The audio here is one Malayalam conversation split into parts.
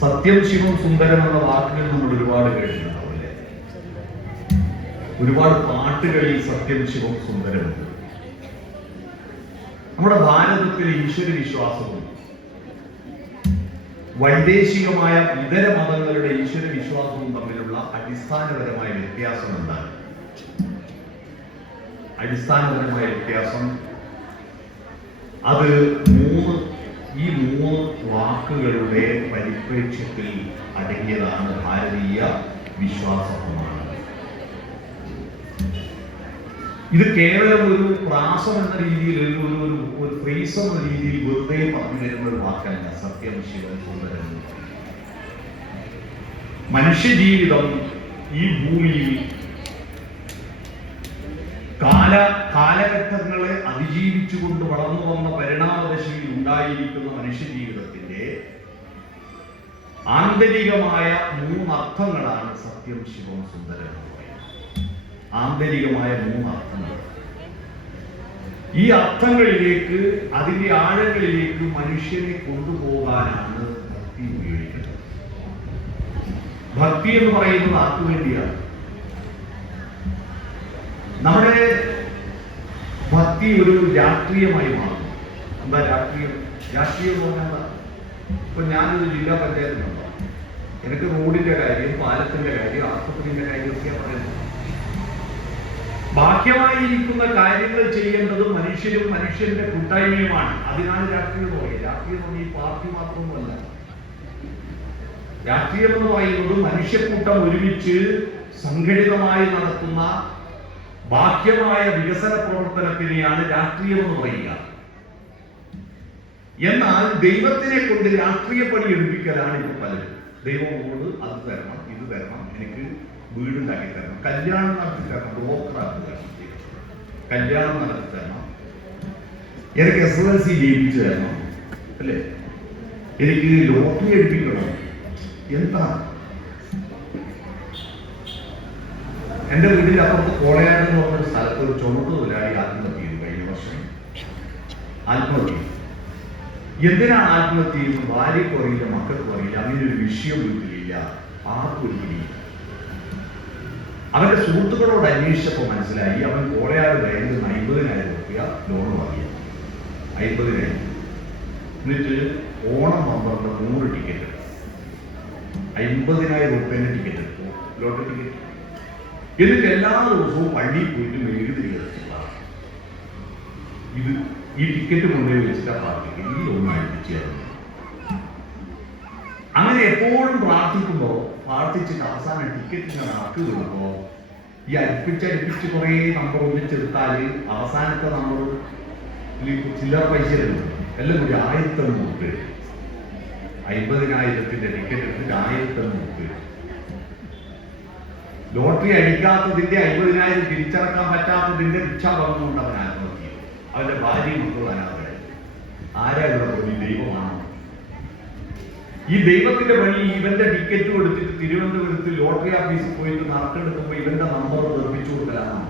സത്യം ശിവം സുന്ദരം എന്ന വാക്കുകൾ നമ്മൾ ഒരുപാട് കേട്ടിട്ടുണ്ടാവില്ലേ? ഒരുപാട് പാട്ടുകളിൽ സത്യം ശിവം സുന്ദരമുണ്ട്. നമ്മുടെ ഭാരതത്തിലെ ഈശ്വര വിശ്വാസവും വൈദേശികമായ ഇതര മതങ്ങളുടെ ഈശ്വര വിശ്വാസവും തമ്മിലുള്ള അടിസ്ഥാനപരമായ വ്യത്യാസം എന്താണ്? അടിസ്ഥാനപരമായ വ്യത്യാസം അത് ഈ മൂന്ന് വാക്കുകളുടെ പരിപ്രേക്ഷ്യത്തിൽ അടങ്ങിയതാണ് ഭാരതീയ വിശ്വാസമാണ്. ഇത് കേവലം ഒരു പ്രാസം എന്ന രീതിയിൽ ഒരു ഫ്രീസം എന്ന രീതിയിൽ വെറുതെ പറഞ്ഞു തരുന്ന ഒരു വാക്കല്ല സത്യം ശിവം സുന്ദരം. മനുഷ്യജീവിതം ഈ ഭൂമിയിൽ കാലഘട്ടങ്ങളെ അതിജീവിച്ചുകൊണ്ട് വളർന്നു വന്ന പരിണാമദശയിൽ ഉണ്ടായിരിക്കുന്ന മനുഷ്യജീവിതത്തിന്റെ ആന്തരികമായ മൂന്നർത്ഥങ്ങളാണ് സത്യം ശിവം സുന്ദരം. ആന്തരികമായ മൂന്നർത്ഥങ്ങൾ. ഈ അർത്ഥങ്ങളിലേക്ക്, അതിന്റെ ആഴങ്ങളിലേക്ക് മനുഷ്യനെ കൊണ്ടുപോകാനാണ് ഭക്തി ഉപയോഗിക്കുന്നത്. ഭക്തി എന്ന് പറയുന്നത് ആർക്കു വേണ്ടിയാണ്? നമ്മുടെ ഭക്തി ഒരു രാഷ്ട്രീയമായി മാറുന്നു. എന്താ രാഷ്ട്രീയം? രാഷ്ട്രീയം എന്ന് പറഞ്ഞാൽ എന്താ? ഇപ്പൊ ഞാനൊരു ജില്ലാ പഞ്ചായത്തിലുണ്ടോ, എനിക്ക് റോഡിന്റെ കാര്യം, പാലത്തിന്റെ കാര്യം, ആശുപത്രിയുടെ കാര്യമൊക്കെയാണ് പറയുന്നത്. ബാഹ്യമായിരിക്കുന്ന കാര്യങ്ങൾ ചെയ്യേണ്ടത് മനുഷ്യരും മനുഷ്യന്റെ കൂട്ടായ്മയുമാണ്. അതിനാണ് രാഷ്ട്രീയം എന്ന് പറയുന്നത്. രാഷ്ട്രീയം എന്ന് പറഞ്ഞാൽ ഈ പാർട്ടി മാത്രമൊന്നുമല്ല. രാഷ്ട്രീയം എന്ന് പറയുന്നത് മനുഷ്യക്കൂട്ടം ഒരുമിച്ച് സംഘടിതമായി നടത്തുന്ന ബാഹ്യമായ വികസന പ്രവർത്തനത്തിനെയാണ് രാഷ്ട്രീയം എന്ന് പറയുക. എന്നാൽ ദൈവത്തിനെ കൊണ്ട് രാഷ്ട്രീയ പണി എടുപ്പിക്കലാണ് ഇപ്പൊ പലരും. ദൈവമോട് അത് തരണം, ഇത് തരണം, എനിക്ക് വീടുണ്ടാക്കി തരണം, കല്യാണം നടത്തി തരണം, ബ്രോക്കറാക്കി തരണം, കല്യാണം നടത്തി തരണം, എനിക്ക് SLC ജയിപ്പിച്ചു തരണം, അല്ലേ, എനിക്ക് ലോട്ടറി എടുപ്പിക്കണം. എന്താ? എന്റെ വീടിന്റെ അപ്പുറത്ത് കോളയാട് എന്ന് പറഞ്ഞൊരു സ്ഥലത്ത് ഒരു ചുമട്ട് തൊഴിലാളി ആത്മഹത്യ ചെയ്തു. കഴിഞ്ഞ വർഷം ആത്മഹത്യ. എന്തിനാണ് ആത്മഹത്യ ചെയ്യുന്നത്? ഭാര്യയ്ക്കും അറിയില്ല, മക്കൾക്കും അറിയില്ല, അങ്ങനെ ഒരു വിഷയം വീട്ടിലില്ല, ആർക്കും ഒരു പിടിയില്ല. അവന്റെ സുഹൃത്തുക്കളോട് അന്വേഷിച്ചപ്പോൾ മനസ്സിലായി അവൻ കോളയാട് ബാങ്കിൽ നിന്ന് 50,000 രൂപ ലോൺ വാങ്ങിയ. 50,000. എന്നിട്ട് ഓണം നമ്പറിന്റെ 100 ടിക്കറ്റ്, 50,000 രൂപേന്റെ ടിക്കറ്റ് എടുത്തു, ലോട്ടറി ടിക്കറ്റ്. എന്നിട്ട് എല്ലാ ദിവസവും പള്ളിയിൽ പോയിട്ട് മെഴുകുതിരി കത്തിച്ചില്ല. ഈ ടിക്കറ്റ് കൊണ്ടുപോയി വെച്ചിട്ടാ പ്രാർത്ഥിക്കുക, ഈ ലോൺ അഴിപ്പിച്ചു തരുന്നു. അങ്ങനെ എപ്പോഴും പ്രാർത്ഥിച്ചിട്ട് അവസാനം ടിക്കറ്റിന്റെ കണക്ക് വരുമ്പോ ഈ അടുപ്പിച്ച് കുറെ നമ്പർ ഒന്നിച്ചെടുത്താല് അവസാനത്തെ നമ്പർ ചില്ലറ പൈസ എല്ലാം കൂടി 1,500. 50,000 ടിക്കറ്റ് എടുത്തിട്ട് 1,500. ലോട്ടറി അടിക്കാത്തതിന്റെ 50,000 തിരിച്ചടക്കാൻ പറ്റാത്തതിന്റെ രക്ഷാബന്ധമുണ്ട്. അവൻ ആത്മഹത്യ ചെയ്തു. അവന്റെ ഭാര്യയും മക്കളും അനാഥരായി. ആരാ ഇവിടെ പണി? ദൈവമാണ്. ഈ ദൈവത്തിന്റെ പണി ഇവന്റെ ടിക്കറ്റ് കൊടുത്തിട്ട് തിരുവനന്തപുരത്ത് ലോട്ടറി ഓഫീസിൽ പോയിട്ട് നറുക്കെടുക്കുമ്പോൾ ഇവന്റെ നമ്പർ നിർമ്മിച്ചു കൊടുക്കലാണ്.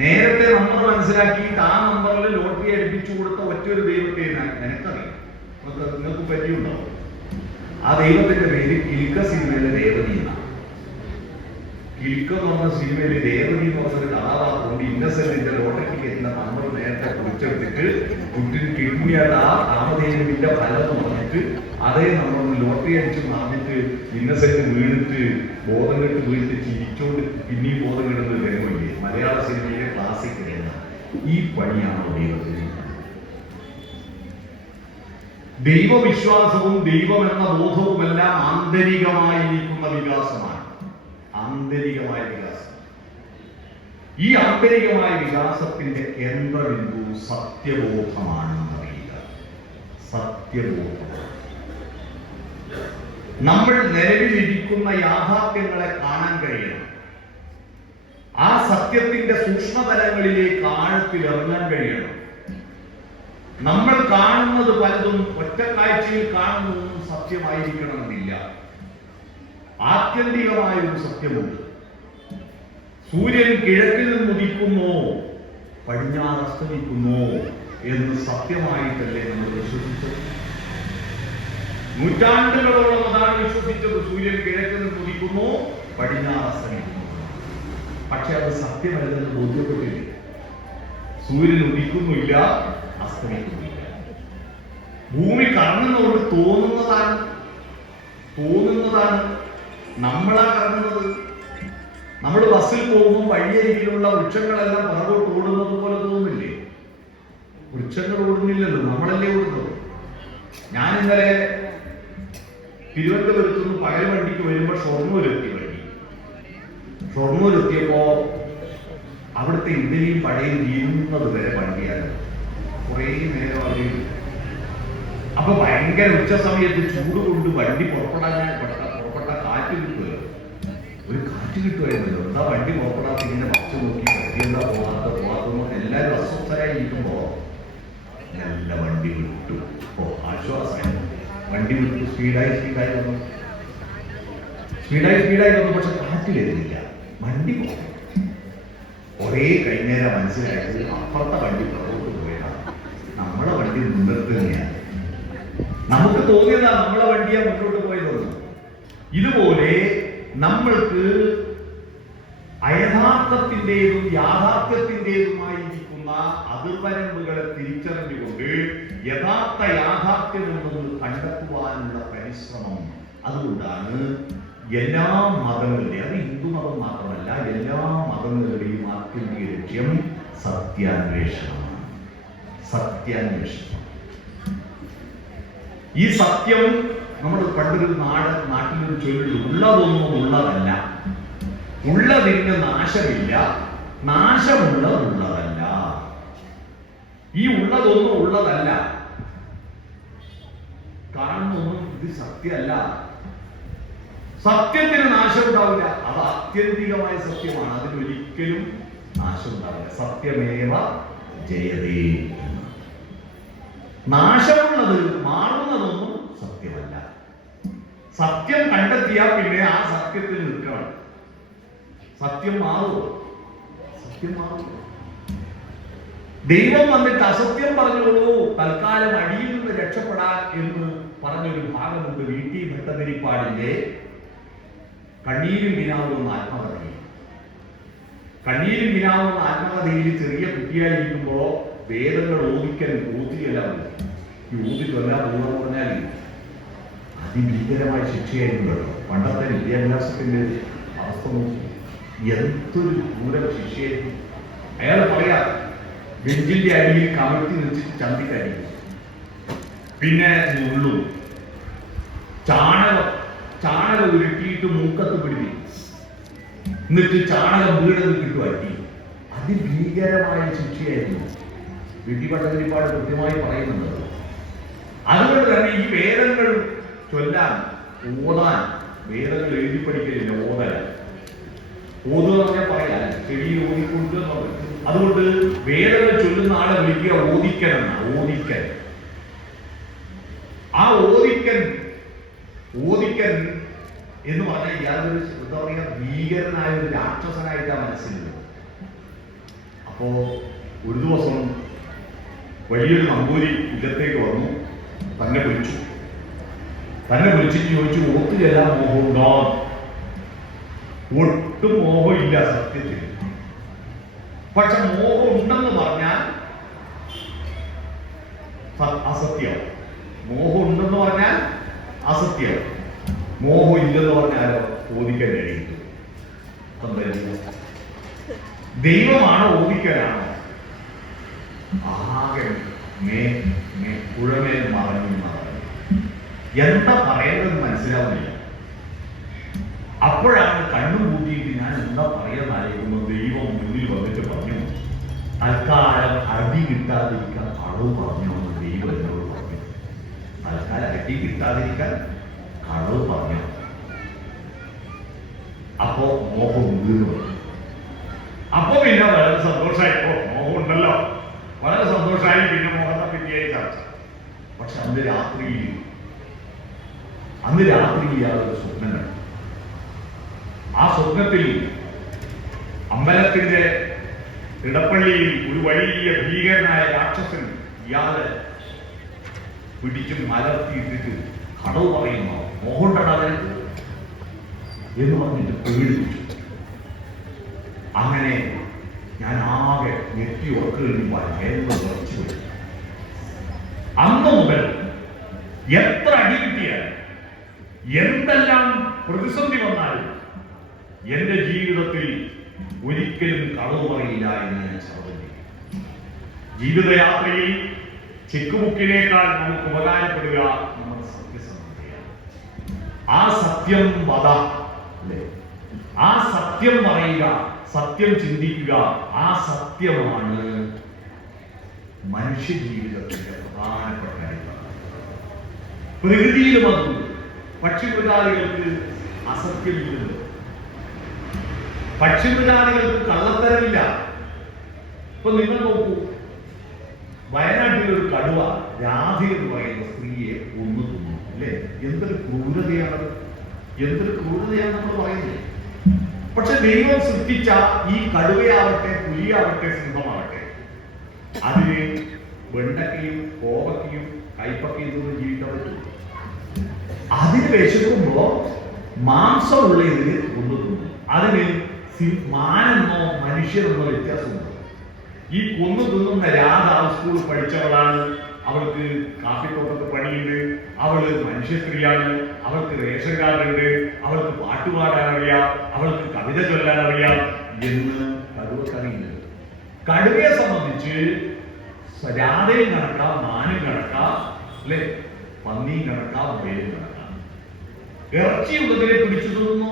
നേരത്തെ നമ്പർ മനസ്സിലാക്കിയിട്ട് ആ നമ്പറിൽ ലോട്ടറി അടിപ്പിച്ചു കൊടുത്ത ഒറ്റൊരു ദൈവത്തെ നിനക്കറിയാം, നിങ്ങൾക്ക് പറ്റിയുണ്ടാവും. ആ ദൈവത്തിന്റെ പേര് കിൽക്ക സിനിമയിലെ രേവതി എന്നാണ്. കിൽക്ക എന്ന് പറഞ്ഞ സിനിമയിൽ രേവതി എന്ന് പറഞ്ഞൊരു കഥാപാത്രമുണ്ട്. ഇന്നസെന്റിന്റെ ലോട്ടറി ടിക്കറ്റിന്റെ നമ്പർ നേരത്തെ കുറിച്ചെടുത്തിട്ട് കുട്ടിന് കിഡ്നിയായിട്ട് ആ രാമദേവിന്റെ ഫലം പറഞ്ഞിട്ട് അതേ നമ്മൾ ലോട്ടറി അടിച്ച് നടന്നിട്ട് ഇന്നസെന്റ് വീണിട്ട് ബോധം കെട്ട് വീണിട്ട് ചിരിച്ചോണ്ട് പിന്നെയും ബോധം കെടുന്നത് രംഗമില്ലേ? മലയാള സിനിമയിലെ ക്ലാസിക് രംഗം. ഈ പണിയാണ് ദൈവത്തിന്. ദൈവവിശ്വാസവും ദൈവം എന്ന ബോധവുമെല്ലാം ആന്തരികമായിരിക്കുന്ന വികാസമാണ്. ആന്തരികമായ വികാസം. ഈ ആന്തരികമായ വികാസത്തിന്റെ കേന്ദ്രബിന്ദു സത്യബോധമാണെന്ന് അറിയുക. സത്യബോധം. നമ്മൾ നിലവിലിരിക്കുന്ന യാഥാർത്ഥ്യങ്ങളെ കാണാൻ കഴിയണം. ആ സത്യത്തിന്റെ സൂക്ഷ്മതലങ്ങളിലേക്ക് ആഴത്തിൽ ഇറങ്ങാൻ കഴിയണം. നമ്മൾ കാണുന്നത് പലതും ഒറ്റക്കാഴ്ചയിൽ കാണുന്നതൊന്നും സത്യമായിരിക്കണമെന്നില്ല. ആത്യന്തികമായ ഒരു സത്യമുണ്ട്. സൂര്യൻ കിഴക്കിൽ നിന്ന് ഉദിക്കുന്നോ പടിഞ്ഞാറ് അസ്തമിക്കുന്നോ എന്ന് സത്യമായിട്ടല്ലേ നമ്മൾ വിശ്വസിച്ചത്. നൂറ്റാണ്ടുകളോളം അതാണ് വിശ്വസിച്ചത്. സൂര്യൻ കിഴക്ക് നിന്ന് ഉദിക്കുന്നു, പടിഞ്ഞാറ് അസ്തമിക്കുന്നു. പക്ഷെ അത് സത്യമല്ലെന്ന് ബോധ്യപ്പെട്ടില്ല. സൂര്യൻ ഉദിക്കുന്നില്ല, അസ്തമിക്കുന്നില്ല. ഭൂമി കറങ്ങുന്നതുകൊണ്ട് തോന്നുന്നതാണ് നമ്മളാ കറങ്ങുന്നത്. നമ്മൾ ബസ്സിൽ പോകുമ്പോൾ വഴിയരികിലുള്ള വൃക്ഷങ്ങളെല്ലാം പുറകോട്ട് ഓടുന്നത് പോലെ തോന്നുന്നില്ലേ? വൃക്ഷങ്ങൾ ഓടുന്നില്ലല്ലോ, നമ്മളല്ലേ ഓടുന്നത്. ഞാൻ ഇന്നലെ തിരുവനന്തപുരത്ത് നിന്ന് പകൽ വണ്ടിക്ക് വരുമ്പോൾ ഷൊർണൂരെത്തിയപ്പോ അവിടുത്തെ ഇഡലിയും പഴയും വീഴുന്നത് വരെ വണ്ടിയാണ്. കുറേ നേരം അവർ അപ്പൊ ഭയങ്കര ഉച്ച സമയത്ത് ചൂട് കൊണ്ട് വണ്ടി പുറപ്പെട്ട കാറ്റ് കിട്ടുമല്ലോ. ഒരു കാറ്റ് കിട്ടുമായിരുന്നല്ലോ. എന്താ വണ്ടി പുറപ്പെടാത്ത ഇങ്ങനെ വച്ച് നോക്കി വണ്ടി എന്താ പോകാത്തതെന്ന് എല്ലാവരും അസ്വസ്ഥരായിരിക്കുമ്പോ നല്ല വണ്ടി വിട്ടു. ആശ്വാസമായി. വണ്ടി വിട്ടു, സ്പീഡായി വന്നു. പക്ഷെ കാറ്റിലെത്തില്ല, വണ്ടി പോകും. കുറേ കഴിഞ്ഞേരം മനസ്സിലായത് അപ്പുറത്തെ വണ്ടി പുറകോട്ട് പോയതാണ്, നമ്മളെ വണ്ടി മുന്നോട്ട് തന്നെയാണ്. നമുക്ക് തോന്നിയതാ നമ്മളെ വണ്ടിയാ മുന്നോട്ട് പോയതെന്ന്. ഇതുപോലെ നമ്മൾക്ക് അയഥാർത്ഥത്തിന്റേതും യാഥാർത്ഥ്യത്തിന്റേതുമായിരിക്കുന്ന അതിർവരമ്പുകളെ തിരിച്ചറിഞ്ഞുകൊണ്ട് യഥാർത്ഥ യാഥാർത്ഥ്യം എന്നത് കണ്ടെത്തുവാനുള്ള പരിശ്രമം. അതുകൊണ്ടാണ് എല്ലാ മതങ്ങളുടെയും, അത് ഹിന്ദു മതം മാത്രമല്ല, എല്ലാ മതങ്ങളുടെയും ആത്യന്തിക ലക്ഷ്യം സത്യാന്വേഷണമാണ്. ഈ സത്യം നമ്മൾ പണ്ടൊരു നാട്ടിലൊരു ചൊല്ലുള്ളൂ, ഉള്ളതൊന്നും ഉള്ളതല്ല, ഉള്ളതിന് നാശമില്ല, നാശമുള്ളത് ഉള്ളതല്ല. ഈ ഉള്ളതൊന്നും ഉള്ളതല്ല, കാണുന്നൊന്നും ഇത് സത്യമല്ല. സത്യത്തിന് നാശം ഉണ്ടാവില്ല, അത് ആത്യന്തികമായ സത്യമാണ്, അതിനൊരിക്കലും നാശം ഉണ്ടാവില്ല. സത്യമേവ ജയതേ. നാശമുള്ളത്, മാറുന്നതൊന്നും സത്യമല്ല. സത്യം കണ്ടെത്തിയാൽ പിന്നെ ആ സത്യത്തിൽ നിൽക്കണം. സത്യം മാറുമോ? ദൈവം വന്നിട്ട് അസത്യം പറഞ്ഞോളൂ, തൽക്കാലം അടിയിൽ നിന്ന് രക്ഷപ്പെടാൻ എന്ന് പറഞ്ഞൊരു ഭാഗമുണ്ട് VT ഭട്ടതിരിപ്പാടിന്റെ കണ്ണീരും വിനാവുന്ന ആത്മകഥയിൽ. കണ്ണീരും വിനാവുന്ന ആത്മകഥയിൽ ചെറിയ കുട്ടിയായിരിക്കുമ്പോ വേദങ്ങൾ ഓതിയല്ല ഈ ഊതി കൊല്ലാൻ പോകുക പറഞ്ഞാൽ അതിഭീകരമായ ശിക്ഷയായിരുന്നു കേട്ടോ. പണ്ടത്തെ വിദ്യാഭ്യാസത്തിന്റെ അവസ്ഥ നോക്കി എന്തൊരു ക്രൂര ശിക്ഷയായിരുന്നു. അയാൾ പറയാ, ബെഞ്ചിന്റെ അടിയിൽ കമഴ്ത്തി വെച്ചിട്ട് ചന്തിക്കടിക്കും, പിന്നെ നുള്ളും, ചാണകം ഉരുട്ടിയിട്ട് മൂക്കത്ത് പിടിക്കും, എന്നിട്ട് ചാണകം വീടത് കിട്ടും അടി. അതിഭീകരമായ ശിക്ഷയായിരുന്നു. VT ഭട്ടതിരിപ്പാട് കൃത്യമായി പറയുന്നുണ്ട്. അതുകൊണ്ട് തന്നെ ഈ വേദങ്ങൾ ചൊല്ലാൻ, ഓതാൻ, വേദങ്ങൾ എഴുതി പഠിക്കലില്ല, ഓതുക പറഞ്ഞാൽ പറയാൻ ചെടിയിൽ ഓതിക്കൊണ്ട് എന്ന് പറയും. അതുകൊണ്ട് വേദങ്ങൾ ചൊല്ലുന്ന ആളെ വിളിക്കുക ഓദിക്കൻ എന്നാണ്. ആ ഓദിക്കൻ എന്ന് പറഞ്ഞാൽ ഇയാളൊരു എന്താ പറയുക, ഭീകരനായ ഒരു രാക്ഷസനായിട്ടാണ് മനസ്സിലുള്ളത്. അപ്പോ ഒരു ദിവസം വലിയൊരു നമ്പൂരി ഇല്ലത്തേക്ക് വന്നു, തന്നെ വിളിച്ചിട്ട് ചോദിച്ചു, ഓത്ത് ചെല്ലാൻ മോഹമുണ്ടോ? ഒട്ടും മോഹമില്ല സത്യത്തിൽ. പക്ഷെ മോഹം ഉണ്ടെന്ന് പറഞ്ഞാൽ അസത്യം. മോഹം ഉണ്ടെന്ന് പറഞ്ഞാൽ അസത്യം. മോഹം ഇല്ലെന്ന് പറഞ്ഞാലോ ഓദിക്കാൻ കഴിയും. ദൈവമാണോ ഓദിക്കലാണോ? ആകെ പുഴമേൽ മറഞ്ഞു. എന്താ പറയുന്നത് മനസ്സിലാവുന്നില്ല. അപ്പോഴാണ് കണ്ണു കൂട്ടിയിട്ട് ഞാൻ എന്താ പറയാൻ ആയിരിക്കുന്നു. ദൈവം മുന്നിൽ വന്നിട്ട് പറഞ്ഞു, തൽക്കാലം അടി കിട്ടാതിരിക്കാൻ കളവ് പറഞ്ഞു. ദൈവം എന്നോട് പറഞ്ഞു, തൽക്കാലം അടി കിട്ടാതിരിക്കാൻ കളവ് പറഞ്ഞു. അപ്പോ മോഹം വീണു. അപ്പൊ പിന്നെ വളരെ സന്തോഷമായിപ്പോ മോഹം ഉണ്ടല്ലോ, വളരെ സന്തോഷമായി. പിന്നെ മോഹത്തെ പറ്റിയായി ചർച്ച. പക്ഷെ അന്ന് രാത്രിയിൽ യാതൊരു സ്വപ്നം കണ്ടു. ആ സ്വപ്നത്തിൽ അമ്പലത്തിന്റെ ഇടപ്പള്ളിയിൽ ഒരു വലിയ ഭീകരനായ രാക്ഷസൻ ഇയാളെ പിടിച്ചും മലർത്തിയിട്ടിട്ട് കടവ് പറയുന്നോ മോഹമുണ്ടടാ നിനക്ക് എന്ന് പറഞ്ഞിട്ട് പേടിപ്പിച്ചു. അങ്ങനെ ഞാൻ ആകെ ഞെട്ടി ഉറക്കുകഴിയുമ്പോൾ ഉറച്ചു പോയി. അന്ന് മുതൽ എത്ര അടി കിട്ടിയാൽ എന്തെല്ലാം പ്രതിസന്ധി വന്നാലും എന്റെ ജീവിതത്തിൽ ഒരിക്കലും കളവ് പറയില്ല എന്ന് ഞാൻ ശപഥം. ജീവിതയാത്രയിൽ ചെക്ക് ബുക്കിനേക്കാൾ നമുക്ക് ഉപകാരപ്പെടുക നമ്മുടെ സത്യസന്ധതയാണ്. ആ സത്യം വധ, ആ സത്യം പറയുക, സത്യം ചിന്തിക്കുക, ആ സത്യമാണ് മനുഷ്യ ജീവിതത്തിന്റെ പ്രധാനപ്പെട്ട കാര്യം. പ്രകൃതിയിലും അതും പക്ഷിമൃഗാദികൾക്ക് അസത്യമില്ലല്ലോ. പക്ഷിമൃഗാദികൾക്ക് കള്ളത്തരമില്ല. ഇപ്പൊ നിങ്ങൾ നോക്കൂ, വയനാട്ടിൽ ഒരു കടുവ രാധ എന്ന് പറയുന്ന സ്ത്രീയെ കൊന്നു തിന്നു അല്ലേ? എന്തൊരു ക്രൂരതയാണ്, എന്തൊരു ക്രൂരതയാണ് നമ്മൾ പറയുന്നത്. പക്ഷെ ദൈവം സൃഷ്ടിച്ച ഈ കടുവയാവട്ടെ, പുലിയാവട്ടെ, സിംഹമാവട്ടെ, അതിന് വെണ്ടക്കയും കോവക്കയും കൈപ്പക്കയും ഒന്നും ജീവിക്കാൻ പറ്റും. അതിന് വിശക്കുമ്പോ മാംസമുള്ള ഇതിന് കൊന്നു തിന്നു. അതിന് മാനെന്നോ മനുഷ്യരെന്നോ വ്യത്യാസമുണ്ട്. ഈ കൊന്നു തിന്നുന്ന രാധ സ്കൂളിൽ പഠിച്ചവളാണ്, അവൾക്ക് കാപ്പിത്തോട്ടത്ത് പണിയുണ്ട്, അവള് മനുഷ്യ സ്ത്രീയാണ്, അവൾക്ക് റേഷൻ കാർഡുണ്ട്, അവൾക്ക് പാട്ടുപാടാൻ അറിയാം, അവൾക്ക് കവിത ചൊല്ലാൻ അറിയാം എന്ന് കടുവക്കറിയില്ല. കടുവയെ സംബന്ധിച്ച് രാധയും കണക്കാം, മാനും കണക്കാം, അല്ലെ, പന്നിയും കണക്കാം, വേലും കണക്കാം. ഇറച്ചിയുള്ളതിനെ പിടിച്ചു തിന്നു.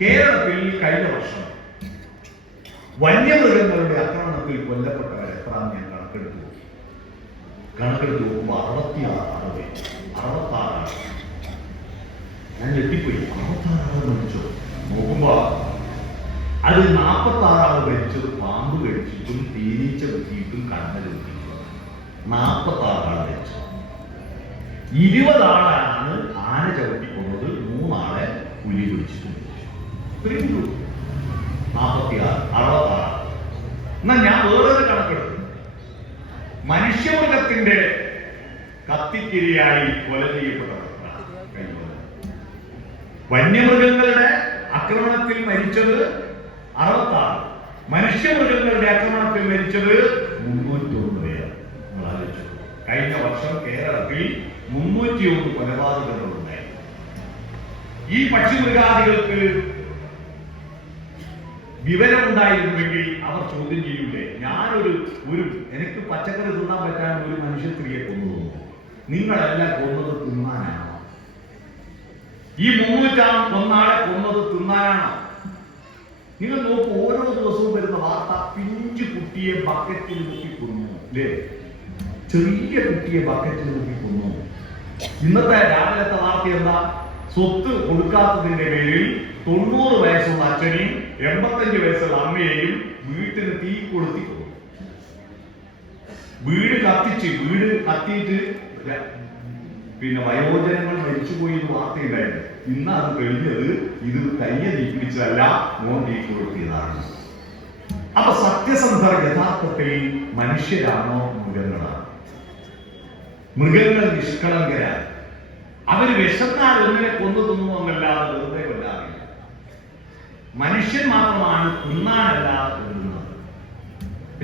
കേരളത്തിൽ കഴിഞ്ഞ വർഷം വന്യമൃഗങ്ങളുടെ ആക്രമണത്തിൽ കൊല്ലപ്പെട്ടവർ എത്രാന്ന് ഞാൻ കണക്കെടുത്ത് നോക്കുമ്പോൾ 66 ഞാൻ ഞെട്ടിപ്പോയി. 66 മരിച്ചു. നോക്കുമ്പോ അത് 46 മരിച്ചത് പാമ്പ് കഴിച്ചിട്ടും തേനീച്ച വെട്ടിയിട്ടും കണ്ണൽ വെട്ടിയിട്ടും 46 മരിച്ചു. 20 ആളാണ് ആന ചവിട്ടിക്കൊന്നത്, 3 ആളെ പുലി പിടിച്ചിട്ടും. 46, 66. എന്നാൽ ഞാൻ വേറൊരു കണക്കെടുത്തു. മനുഷ്യമൃഗത്തിന്റെ കത്തിക്കിരിയായി കൊല ചെയ്യപ്പെട്ടവർ വന്യമൃഗങ്ങളുടെ ആക്രമണത്തിൽ മരിച്ചത് 66, മനുഷ്യമൃഗങ്ങളുടെ ആക്രമണത്തിൽ മരിച്ചത് 301 പേർ. കഴിഞ്ഞ വർഷം കേരളത്തിൽ 301 കൊലപാതകങ്ങൾ ഉണ്ടായി. ഈ പക്ഷിമൃഗാദികൾക്ക് വിവരമുണ്ടായിരുന്നെങ്കിൽ അവർ ചോദ്യം ചെയ്യൂലേ? എനിക്ക് പച്ചക്കറി തിന്നാൻ പറ്റാൻ ഒരു മനുഷ്യ സ്ത്രീയെ കൊന്നു തോന്നുന്നു, നിങ്ങളെല്ലാം കൊന്നത് തിന്നാനാണോ? ഈ 301 ആളെ കൊന്നത് തിന്നാനാണോ? നിങ്ങൾ നോക്കൂ, ഓരോ ദിവസവും വരുന്ന വാർത്ത പിഞ്ചു കുട്ടിയെ ബക്കറ്റിൽ മുക്കി കൊന്നു, അല്ലേ? ചെറിയ കുട്ടിയെ ബക്കറ്റിൽ മുക്കി കൊന്നു. ഇന്നത്തെ രാവിലത്തെ വാർത്ത എന്താ? സ്വത്ത് കൊടുക്കാത്തതിന്റെ പേരിൽ 90 വയസ്സുള്ള അച്ഛനെയും 85 വയസ്സുള്ള അമ്മയെയും വീട്ടിന് തീ കൊളുത്തി കൊടുക്കും. വീട് കത്തിയിട്ട് പിന്നെ വയോജനങ്ങൾ മരിച്ചുപോയി എന്ന് വാർത്തയുണ്ടായിരുന്നു. ഇന്ന് അത് കഴിഞ്ഞത് ഇത് കയ്യെ തീപിടിച്ചതല്ല, മോൻ തീ കൊളുത്തിയതാണ്. അപ്പൊ സത്യസന്ധർ യഥാർത്ഥത്തിൽ മനുഷ്യരാണോ മൃഗങ്ങളാണ്? മൃഗങ്ങൾ നിഷ്കളങ്കരാണ്. അവര് വിശന്നാൽ ഒന്നിനെ കൊന്നു തിന്നു എന്നല്ലാതെ വെറുതെ കൊല്ലാറില്ല. മനുഷ്യൻ മാത്രമാണ് തിന്നാനല്ലാതെ കൊല്ലുന്നത്.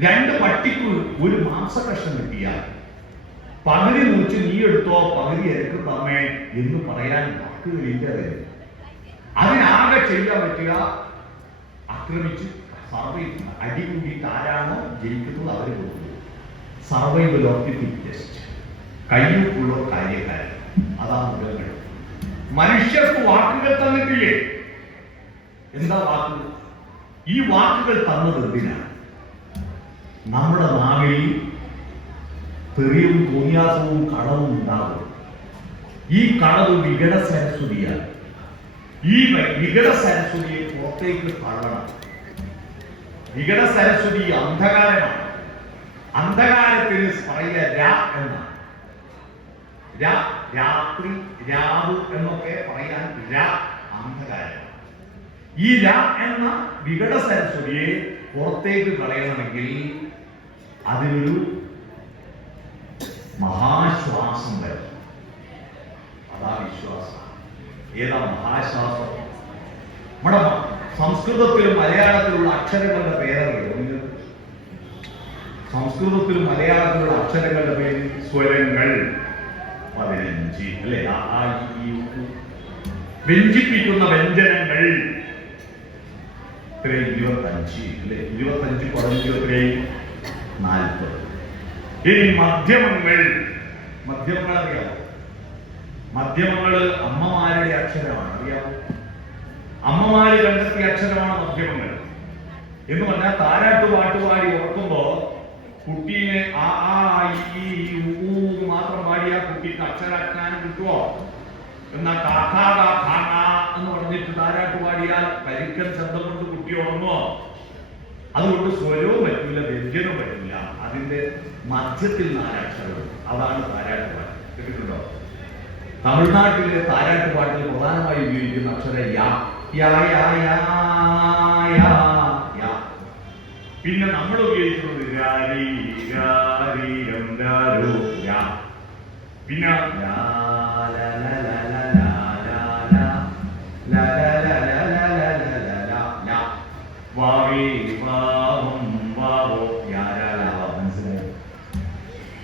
2 പട്ടിക്ക് ഒരു മാംസകഷ്ണം കിട്ടിയാൽ പകുതി മുറിച്ച് നീ എടുത്തോ, പകുതി എനിക്ക് തമ്മേ എന്ന് പറയാൻ വാക്കുകളില്ല. അതിനാകെ ചെയ്യാൻ പറ്റുക ആക്രമിച്ച് അടി കൂടിയിട്ട് ആരാണോ ജയിക്കുന്നത് അവര് കൊടുക്കുന്നത്. സർവൈവൽ ഓഫ് ദി ഫിറ്റസ്റ്റ്, കയ്യൊപ്പുള്ള കാര്യക്കാരൻ. അതാ മൃഗങ്ങൾ. മനുഷ്യർക്ക് വാക്കുകൾ തന്നിട്ടില്ലേ? എന്താ വാക്കുകൾ? ഈ വാക്കുകൾ തന്നത് എന്തിനാണ്? നമ്മുടെ നാവിൽ തെറിയും തോന്നിയാസവും കടവും ഉണ്ടാകും. ഈ കടവ് വികട സരസ്വതിയാണ്. ഈ വികട സരസ്വതിയെ പുറത്തേക്ക് തള്ളണം. വികട സരസ്വതി അന്ധകാരമാണ്. അന്ധകാരത്തിന് പറയുക രാ എന്നാണ്. രാത്രി, രാവ് എന്നൊക്കെ പറയാൻ അന്ധകാരം. ഈ എന്ന വികട സരസ്വതിയെ പുറത്തേക്ക് കളയണമെങ്കിൽ അതിനൊരു മഹാശ്വാസം വരും. വിശ്വാസം. ഏതാ മഹാശാസ്ത്രം? നമ്മുടെ സംസ്കൃതത്തിലും മലയാളത്തിലുള്ള അക്ഷരങ്ങളുടെ പേരറിയോ? സംസ്കൃതത്തിലും മലയാളത്തിലുള്ള അക്ഷരങ്ങളുടെ പേര് സ്വരങ്ങൾ 15 അല്ലെ? ആ ഈ വ്യഞ്ജിപ്പിക്കുന്ന വ്യഞ്ജനങ്ങൾ 25 അല്ലെ? 25 15 40. ഇനി മധ്യമങ്ങൾ അറിയാമോ? മധ്യമങ്ങള് അമ്മമാരുടെ അക്ഷരമാണ്, അറിയാമോ? അമ്മമാര് കണ്ടെത്തിയ അക്ഷരമാണ് മധ്യമങ്ങൾ എന്ന് പറഞ്ഞാൽ താരാട്ട് പാട്ടുപാടി ഉറക്കുമ്പോ കുട്ടീനെ ആ ഈ ഊ മാത്രം പാടിയ കുട്ടിക്ക് അക്ഷരാജ്ഞാനം കിട്ടുമോ? എന്നാ കാക്കാ എന്ന് പറഞ്ഞിട്ട് താരാട്ട് പാടിയാൽ പരിക്കൻ ശബ്ദം കൊണ്ട് കുട്ടി ഉറങ്ങുമോ? അതുകൊണ്ട് സ്വരവും പറ്റില്ല, വ്യഞ്ജനവും പറ്റില്ല. അതിന്റെ മധ്യത്തിൽ 4 അക്ഷരവും, അതാണ് താരാട്ട് പാട്ട്. കേട്ടിട്ടുണ്ടോ? തമിഴ്നാട്ടിലെ താരാട്ട് പാട്ടിൽ പ്രധാനമായി ഉപയോഗിക്കുന്ന അക്ഷരം യാ. പിന്നെ നമ്മൾ ഉപയോഗിക്കുന്നത് പിന്നെ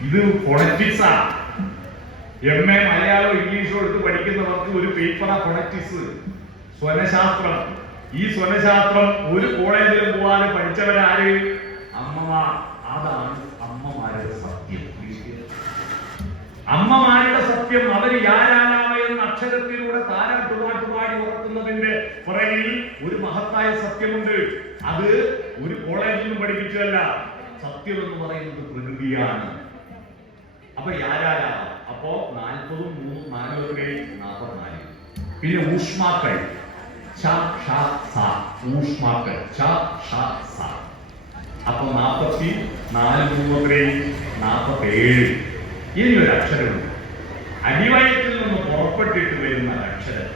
ഇത് ഫോണറ്റിക്സാ. MA മലയാളം ഇംഗ്ലീഷും എടുത്ത് പഠിക്കുന്നവർക്ക് ഒരു പേപ്പറാ ഫോണറ്റിക്സ്, സ്വനശാസ്ത്രം. ഈ സ്വനശാസ്ത്രം ഒരു കോളേജിലും പോകാതെ പഠിച്ചവരാര്? അമ്മമാർ. അതാണ് അമ്മമാരുടെ സത്യം. അമ്മമാരുടെ സത്യം. അവര് യാരാലാമ എന്ന അക്ഷരത്തിലൂടെ താരാട്ടുപാട്ടുപാടി ഉറക്കുന്നതിന്റെ പുറകിൽ ഒരു മഹത്തായ സത്യമുണ്ട്. അത് ഒരു കോളേജിലും പഠിപ്പിച്ചതല്ല. സത്യം എന്ന് പറയുന്നത് പ്രകൃതിയാണ്. അപ്പൊ യാരാലാമ. അപ്പോ 40 3 44. പിന്നെ ഊഷ്മാക്കൾ ഊഷ്മാക്കൾ അപ്പൊ 44 47. ഇനി ഒരു അക്ഷരമുണ്ട്, അടിവയറ്റിൽ നിന്ന് പുറപ്പെട്ടിട്ട് വരുന്ന അക്ഷരം.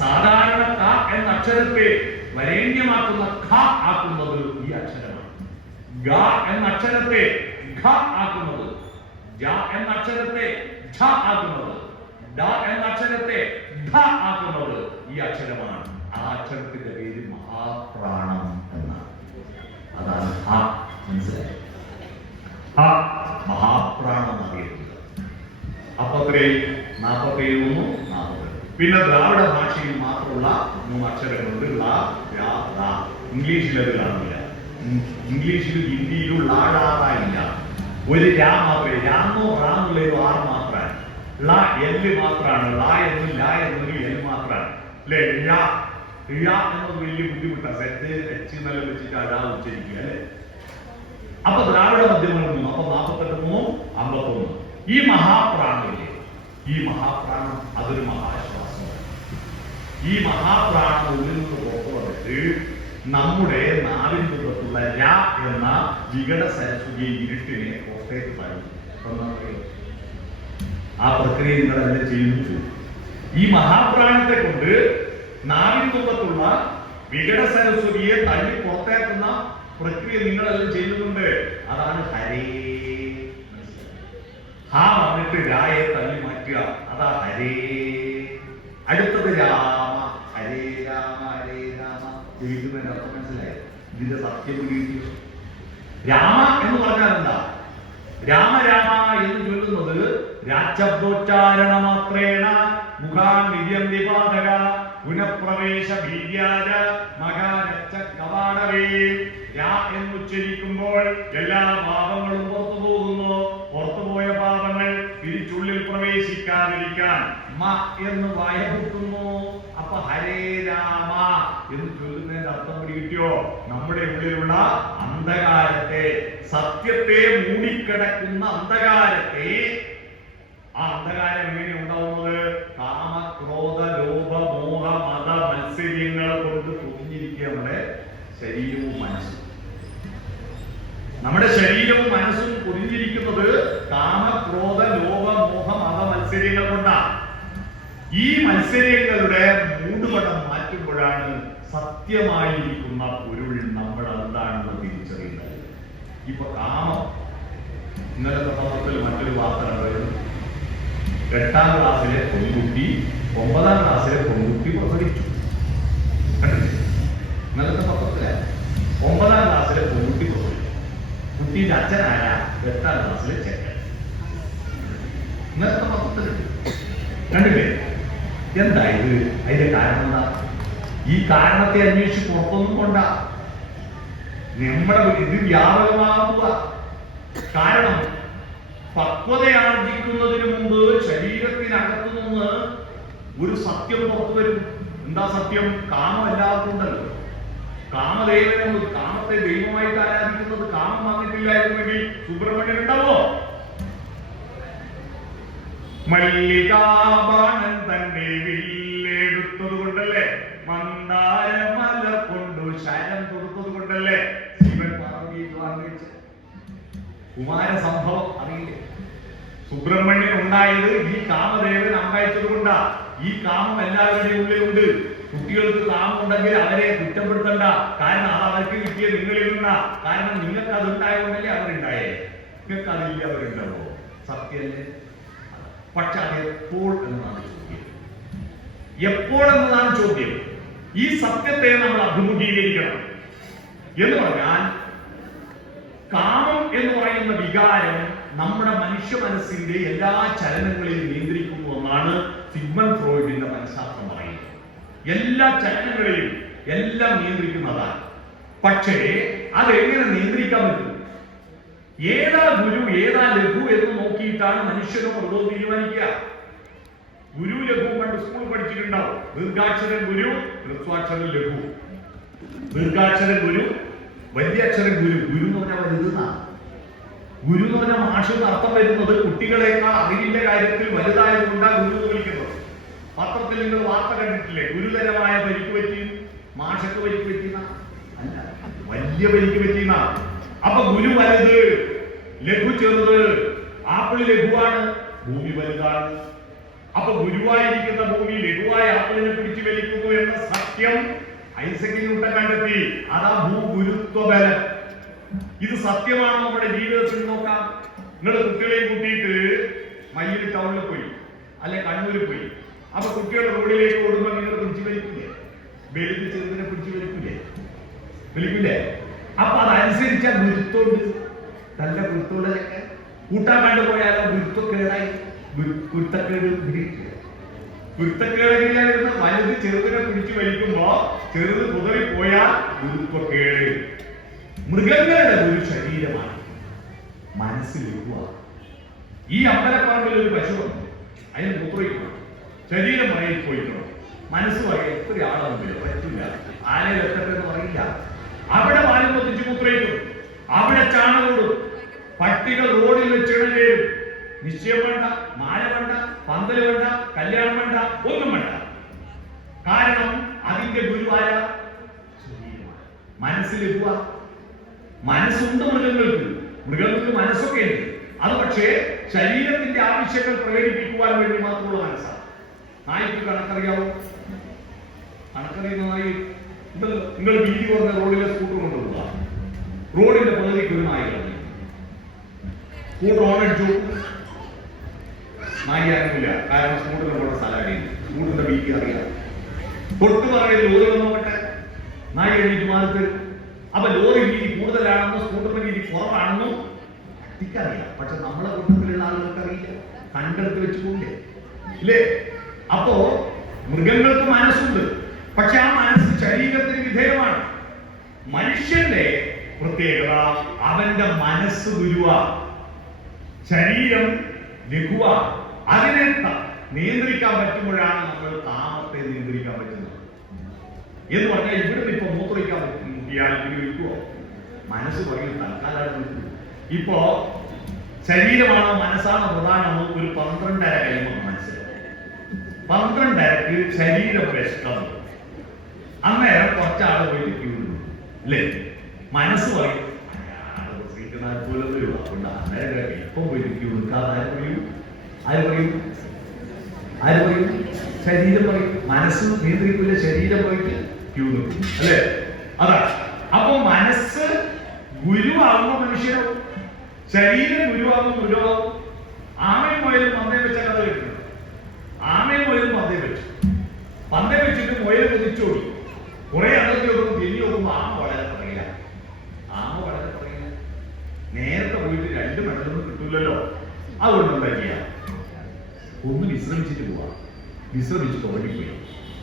സാധാരണ ക എന്ന അക്ഷരത്തെ വരേണ്യമാക്കുന്ന ഖ ആക്കുന്നത് ഈ അക്ഷരമാണ്. ഗ എന്ന അക്ഷരത്തെ ഘ ആക്കുന്നത്, ജ എന്ന അക്ഷരത്തെ ഝ ആക്കുന്നത്, ഡ എന്ന അക്ഷരത്തെ ധ ആക്കുന്നത് ഈ അക്ഷരമാണ്. ആ അക്ഷരത്തിന്റെ പേര് മഹാപ്രാണം എന്നാണ്. അതാണ് ഹ. മനസ്സിലായി? ഹ മഹാപ്രാണം അറിയപ്പെടുക. അപ്പൊ 47 40. പിന്നെ ദ്രാവിഡ ഭാഷയിൽ മാത്രമുള്ള 3 അക്ഷരങ്ങളുണ്ട്. ള ര ള. ഇംഗ്ലീഷിൽ അത് കാണില്ല. ഇംഗ്ലീഷിലും ഹിന്ദിയിലും ള ഴ റ ഇല്ല. ഒരു രാ മാത്രമേ. രാന്നോ റാന്നുള്ളൊരു ആർ മാത്രമാണ്. ള എല്ല് മാത്രമാണ്. ള എന്നും ല എന്നൊരു എൽ മാത്രമാണ്. അല്ലെ? ഴ എന്നത് വലിയ ബുദ്ധിമുട്ടാണ്. എച്ച് നല്ല വെച്ചിട്ട് അഴ ഉച്ചരിക്കുക അല്ലെ? അപ്പൊ ദ്രാവിഡ മധ്യമങ്ങൾ 3. അപ്പൊ 48 51. ഈ മഹാപ്രാണമില്ലേ, ഈ മഹാപ്രാണം അതൊരു മഹാശ്വാസമാണ്. ഈ മഹാപ്രാണം ഉള്ളിൽ നിന്ന് പുറത്തു വന്നിട്ട് നമ്മുടെ നാവിൻ പുറത്തുള്ള ര എന്ന വികട സരസ്വതി ഇരുട്ടിനെ പുറത്തേക്ക് തള്ളി. ആ പ്രക്രിയ നിങ്ങളെല്ലാം ചെയ്യുന്നു. ഈ മഹാപ്രാണത്തെ കൊണ്ട് നാവിൻ പുറത്തുള്ള വികട സരസ്വതിയെ തള്ളി പുറത്തേക്കുന്ന പ്രക്രിയ നിങ്ങളെല്ലാം ചെയ്യുന്നുണ്ട്. അതാണ് ഹരേ. ഹ വന്നിട്ട് രായെ തള്ളി മാറ്റുക. അതാ ഹരേ. അടുത്തത് രാമ. ഹരേ രാമ ഹരേ രാമ. എഴുതുന്നതിന്റെ അർത്ഥം മനസ്സിലായി? ഇതിന്റെ സത്യം കിട്ടിയോ? രാമ എന്ന് പറഞ്ഞാൽ എന്താ? രാമ രാമ എന്ന് ചൊല്ലുന്നത് രാജബ്ദോച്ചാരണ മാത്രേണ മുഖാൻ വിദ്യം വിവാദക ഗുണപ്രവേശ ഭീര്യാജ മകാരച്ച കവാടവേ. രാ എന്ന് ഉച്ചരിക്കുമ്പോൾ എല്ലാ പാപങ്ങളും പുറത്തു പോകുന്നു. പുറത്തുപോയ പാപങ്ങൾ തിരിച്ചുള്ളിൽ പ്രവേശിക്കാതിരിക്കാൻ മ എന്ന് വായപുത്തുന്നു. അപ്പൊ ഹരേ രാമ എന്ന് ചൊല്ലുന്നതിന്റെ അർത്ഥം പിടികിട്ടിയോ? നമ്മുടെ ഉള്ളിലുള്ള അന്ധകാരത്തെ, സത്യത്തെ മൂടിക്കിടക്കുന്ന അന്ധകാരത്തെ. ആ അന്ധകാരം എങ്ങനെ ഉണ്ടാവുന്നത്? കാമ ക്രോധ ലോഭ മോഹ മത മത്സര്യങ്ങൾ കൊണ്ട് പൊതിഞ്ഞിരിക്കുക നമ്മുടെ ശരീരവും മനസ്സും. നമ്മുടെ ശരീരവും മനസ്സും പൊതിഞ്ഞിരിക്കുന്നത് കാമ ക്രോധ ലോഭ മോഹ മത മത്സര്യങ്ങൾ കൊണ്ടാണ്. ഈ മത്സര്യങ്ങളുടെ മൂടുപടം മാറ്റുമ്പോഴാണ് സത്യമായിരിക്കുന്ന പൊരുൾ നമ്മൾ എന്താണെന്ന് തിരിച്ചറിയുന്നത്. ഇപ്പൊ കാമം. ഇന്നലത്തെ പത്രത്തിൽ മറ്റൊരു വാർത്ത കണ്ടത് 8ാം ക്ലാസ്സിലെ പെൺകുട്ടി 9ാം ക്ലാസ്സിലെ പെൺകുട്ടി പ്രസവിച്ചു. ഇന്നലത്തെ പത്രത്തിലെ 9ാം ക്ലാസ്സിലെ പെൺകുട്ടി പ്രസവിച്ചു. കുട്ടിയുടെ അച്ഛനായ 8ാം ക്ലാസ്സിലെ ചെക്കൻ. ഇന്നലത്തെ പത്രത്തിൽ രണ്ടുപേര്. എന്താ ഇത്? അതിന്റെ കാരണം എന്താ? ഈ കാരണത്തെ അന്വേഷിച്ച് പുറത്തൊന്നും കൊണ്ട നമ്മുടെ ഇത് വ്യാപകമാകുക. കാരണം പക്വതയാർജിക്കുന്നതിന് മുമ്പ് ശരീരത്തിനകത്തു നിന്ന് ഒരു സത്യം പുറത്തു വരും. എന്താ സത്യം? കാമം എല്ലാവർക്കും ഉണ്ടല്ലോ. കാമദേവനെ, കാമത്തെ ദൈവമായിട്ട് ആരാധിക്കുന്നത്. കാമം വന്നിട്ടില്ലായിരുന്നെങ്കിൽ സുബ്രഹ്മണ്യൻ ഉണ്ടാവോ? മല്ലികാബാണൻ തന്നെ വില്ലെടുത്തത് കൊണ്ടല്ലേ, മന്ദാരമല കൊണ്ടു ശരം തൊടുത്തത് കൊണ്ടല്ലേ ശിവൻ പാർവതിയെ വിവാഹം കഴിച്ചത്. കുമാരസംഭവം അറിയില്ലേ? സുബ്രഹ്മണ്യൻ ഉണ്ടായത് ഈ കാമദേവൻ അമ്പയച്ചത് കൊണ്ടാ. ഈ കാമം എല്ലാവരുടെയും ഉള്ളിലുണ്ട്. കുട്ടികൾക്ക് കാമം ഉണ്ടെങ്കിൽ അവരെ കുറ്റപ്പെടുത്തണ്ട. കാരണം അത് അവർക്ക് കിട്ടിയ നിങ്ങളിൽ നിന്നാ. കാരണം നിങ്ങൾക്ക് അത് ഉണ്ടായതുകൊണ്ടല്ലേ അവരുണ്ടായേ. നിങ്ങൾക്ക് അതില്ല അവരുണ്ടാവോ? സത്യമല്ലേ? പക്ഷെ അത് എപ്പോൾ എന്നതാണ് ചോദ്യം. എപ്പോൾ എന്നതാണ് ചോദ്യം. ഈ സത്യത്തെ നമ്മൾ അഭിമുഖീകരിക്കണം. എന്ന് പറഞ്ഞാൽ കാമം എന്ന് പറയുന്ന വികാരം നമ്മുടെ മനുഷ്യ മനസ്സിന്റെ എല്ലാ ചലനങ്ങളെയും നിയന്ത്രിക്കുന്നു എന്നാണ് സിഗ്മണ്ട് ഫ്രോയിഡിന്റെ മനഃശാസ്ത്രം പറയുന്നത്. എല്ലാ ചലനങ്ങളെയും എല്ലാം നിയന്ത്രിക്കുന്നതാണ്. പക്ഷേ അതെങ്ങനെ നിയന്ത്രിക്കാൻ പറ്റും? ഏതാ ഗുരു ഏതാ ലഘു എന്ന് നോക്കിയിട്ടാണ് മനുഷ്യനോ മൃഗോ തീരുമാനിക്കുക. ഗുരു ലഘു പണ്ട് സ്കൂൾ പഠിച്ചിട്ടുണ്ടാവും. ദീർഘാക്ഷരൻ ഗുരു, ഹ്രസ്വാക്ഷരൻ ലഘു. ദീർഘാക്ഷരൻ ഗുരു, വലിയ അക്ഷരൻ ഗുരു. ഗുരു എന്ന് പറഞ്ഞാൽ വലുതെന്നാണ്. ഗുരു എന്ന് പറഞ്ഞാൽ മാഷ് അർത്ഥം വരുന്നത് കുട്ടികളെക്കാൾ അറിവിന്റെ കാര്യത്തിൽ വലുതായതുകൊണ്ടാണ് ഗുരു എന്ന് വിളിക്കുന്നത്. പത്രത്തിൽ നിങ്ങൾ വാർത്ത കണ്ടിട്ടില്ലേ? ഗുരുതരമായ പരിക്ക് പറ്റി, മാഷക്ക് പരിക്ക് പറ്റിയ അല്ല, വലിയ പരിക്ക് പറ്റിയ. അപ്പൊ ഗുരു വലുത്, ലഘു ചെറുത്. ആപ്പിള് ലഘുവാണ്, ഭൂമി വലുതാണ്. അപ്പൊ ഗുരുവായിരിക്കുന്ന ഭൂമി ലഘുവായ ആപ്പിളിനെ പിടിച്ചു വലിക്കുന്നു എന്ന സത്യം ഐസക് ന്യൂട്ടൻ കണ്ടെത്തി. അതാ ഭൂഗുരുത്വബലം. ഇത് സത്യമാണ്. നമ്മുടെ ജീവിതത്തിൽ നോക്കാം. നിങ്ങൾ കുട്ടികളെയും കൂട്ടിയിട്ട് മയ്യിൽ ടൗണിൽ പോയി, അല്ലെ കണ്ണൂരിൽ പോയി. അപ്പൊ കുട്ടികൾ റോഡിലേക്ക് ഓടുമ്പോൾ നിങ്ങൾ പിടിച്ചു വലിക്കില്ലേ? വെളുത്ത് ചെറുതിനെ പിടിച്ചു വലിക്കില്ലേ? വലിക്കില്ലേ? അപ്പൊ അതനുസരിച്ച ഗുരുത്വമുണ്ട്. നല്ല ഗുരുത്വമുള്ളതൊക്കെ കൂട്ടാൻ കണ്ടുപോയാലോ ഗുരുത്വക്കേടായി. ഗുരുത്തക്കേട് ഗുരുത്തക്കേട് എങ്ങനെയാ വരുന്ന? വലുത് ചെറുതിനെ പിടിച്ചു വലിക്കുമ്പോ ചെറുത് കുതറിപ്പോയാൽ ഗുരുത്വക്കേട്. മൃഗങ്ങളുടെ ഒരു ശരീരമാണ്, മനസ്സിൽ ലഘുവാണ്. ഈ അമ്പലപ്പറമ്പിൽ ഒരു പശു വന്നു, അതിന് മൂത്രയിക്കണം, ശരീരം പറയിൽ പോയിക്കണം, മനസ്സ് പറയും എത്ര ആളാണെങ്കിലും പറ്റില്ല, ആനയിൽ എത്തട്ടെന്ന് പറയില്ല. അവിടെ വാലും പൊത്തിച്ച് മൂത്രയിക്കും, അവിടെ ചാണകോടും. പട്ടികൾ റോഡിൽ വെച്ചിടലും. നിശ്ചയം വേണ്ട, മാല വേണ്ട, പന്തല് വേണ്ട, കല്യാണം വേണ്ട, ഒന്നും വേണ്ട. കാരണം അതിന്റെ ഗുരുവായ മനസ്സിൽ ലഘുവ. മനസ്സുണ്ട് മൃഗങ്ങൾക്ക്. മൃഗങ്ങൾക്ക് മനസ്സൊക്കെ ഉണ്ട്. അത് പക്ഷേ ശരീരത്തിന്റെ ആവശ്യങ്ങൾ പ്രകടിപ്പിക്കുവാൻ വേണ്ടി മാത്രമുള്ള മനസ്സാണ്. നായ്ക്ക് കണക്കറിയാവോ? കണക്കറിയുന്ന നായി ഉണ്ടല്ലോ. നിങ്ങൾ വീതി കുറഞ്ഞ റോഡിലെ സ്കൂട്ടർ കൊണ്ടുപോകുക. റോഡിന്റെ പകുതിക്ക് ഒരു നായി ഇറങ്ങി സ്കൂട്ടർ ഓണടിച്ചു. നായി ഇറങ്ങില്ല. കാരണം സ്കൂട്ടറിന്റെ കൂടെ സ്ഥലമില്ല. സ്കൂട്ടറിന്റെ വീതി അറിയാം. തൊട്ട് പറയുന്നത് ലോറി വന്നോട്ടെ, നായി എഴുതിട്ട് മാറി. അപ്പൊ ലോറി വീതി കൂടുതലാണെന്നോ സ്കൂട്ടറിന്റെ വീതി കുറവാണെന്നോ അറിയാം. പക്ഷെ നമ്മളെ കൂട്ടത്തിലുള്ള ആളുകൾക്ക് അറിയില്ല. കണ്ടെടുത്ത് വെച്ച് പോകില്ലേ ഇല്ലേ? അപ്പോ മൃഗങ്ങൾക്ക് മനസ്സുണ്ട്. പക്ഷെ ആ മനസ്സ് ശരീരത്തിന് വിധേയമാണ്. മനുഷ്യന്റെ പ്രത്യേകത അവന്റെ മനസ്സ് ഗുരുവാ, ശരീരം ലഘുവാ. അതിനെ നിയന്ത്രിക്കാൻ പറ്റുമ്പോഴാണ് നമ്മൾ കാമത്തെ നിയന്ത്രിക്കാൻ പറ്റുന്നത്. എന്ന് പറഞ്ഞാൽ ഇവിടെ ഇപ്പൊ മൂത്രയിക്കാൻ പറ്റിയാൽ വിൽക്കുവോ? മനസ്സ് പറയും തൽക്കാലം. ഇപ്പോ ശരീരമാണോ മനസ്സാണോ പ്രധാനമോ? ഒരു 12:30 കഴിയുമ്പോൾ മനസ്സിലാവും. 12:30 ശരീരം വിശക്കം. അന്നേരം കുറച്ചാള് പോയി ക്യൂണ്ട് അല്ലേ? മനസ്സ് പറയും അന്നേരം എപ്പം പോയി ക്യൂ നിൽക്കാതെ ആര് പറയും? ശരീരം പറയും. മനസ്സ് നിയന്ത്രിക്കില്ല, ശരീരം പോയിട്ട് ക്യൂ നിൽക്കും അല്ലേ? അതാ. അപ്പൊ മനസ്സ് ഗുരുവാകുമ്പോ മനുഷ്യനാവും, ശരീരം ഗുരുവാകും മൃഗമാവും. ആമയും മുയലും പന്തയം വെച്ച കഥ കേട്ടിട്ടുണ്ട്. ആമയും മുയലും പന്തയം വെച്ചു. മുയൽ കുതിച്ചോടി. കുറെ അകത്തി നോക്കുമ്പോൾ തിരിഞ്ഞു നോക്കുമ്പോൾ ആമ വളരെ പറയില്ല. നേരത്തെ പോയിട്ട് 2 മെഡലൊന്നും കിട്ടൂലല്ലോ. അതുകൊണ്ട് എന്താ ചെയ്യാ? ഒന്ന് വിശ്രമിച്ചിട്ട് പോവാ. വിശ്രമിച്ചിട്ട് ഓടിപ്പോയി.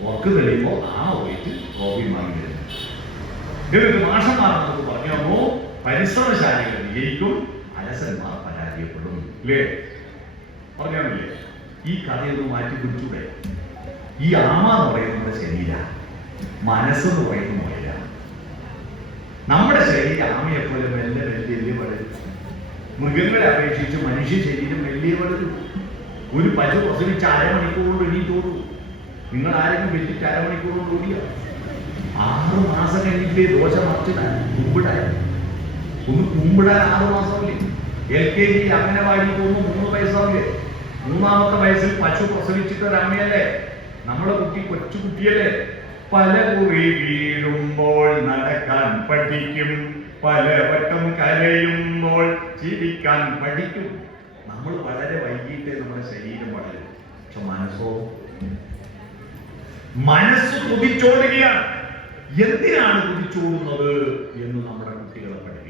ഉറക്ക് തെളിയുമ്പോൾ ആ പോയിട്ട് ട്രോഫി വാങ്ങി വരുന്നു. എന്നിട്ട് മാഷന്മാർ നമുക്ക് പറഞ്ഞു തന്നു, പരിശ്രമശാലികൾ വിജയിക്കും, അലസന്മാർ പരാജയപ്പെടും. ഇല്ലേ? പറഞ്ഞില്ലേ? ഈ കഥയൊന്ന് മാറ്റി പിടിച്ചൂടെ? ഈ ആമ എന്ന് പറയുന്നത് ശരീര, മനസ്സെന്ന് പറയുന്ന മുയല. നമ്മുടെ ശരീരം ആമയെ പോലെ മെല്ലെ മെല്ലെ വളരും. മൃഗങ്ങളെ അപേക്ഷിച്ച് മനുഷ്യ ശരീരം മെല്ലെ വളരും. ഒരു പശു പ്രസവിച്ച് 1/2 മണിക്കൂർ കൊണ്ട് എണീറ്റോളൂ. നിങ്ങൾ ആരെങ്കിലും വെച്ചിട്ട് 1/2 മണിക്കൂർ കൊണ്ട് ഓടിയ 6 മാസം കഴിഞ്ഞിട്ടേ ദോശ മറിച്ചിടാൻ കുമ്പിടാൻ. ഒന്ന് കുമ്പിടാൻ 6 മാസമില്ലേ? LKG അംഗനവാടി പോകുമ്പോൾ 3 വയസ്സാവില്ലേ? 3ാമത്തെ വയസ്സിൽ പശു പ്രസവിച്ചിട്ട് ഒരമ്മയല്ലേ? നമ്മുടെ കുട്ടി കൊച്ചുകുട്ടിയല്ലേ? പല കുറി വീഴുമ്പോൾ നടക്കാൻ പഠിക്കും, പലവട്ടം കരയുമ്പോൾ ചിരിക്കാൻ പഠിക്കും. നമ്മൾ വളരെ വൈകിട്ടേ നമ്മുടെ ശരീരം വളരും. പക്ഷെ മനസ്സ് കുതിച്ചോടുകയാണ്. എന്തിനാണ് കുതിച്ചോടുന്നത് എന്ന് നമ്മുടെ കുട്ടികളെ പഠിപ്പിക്കും.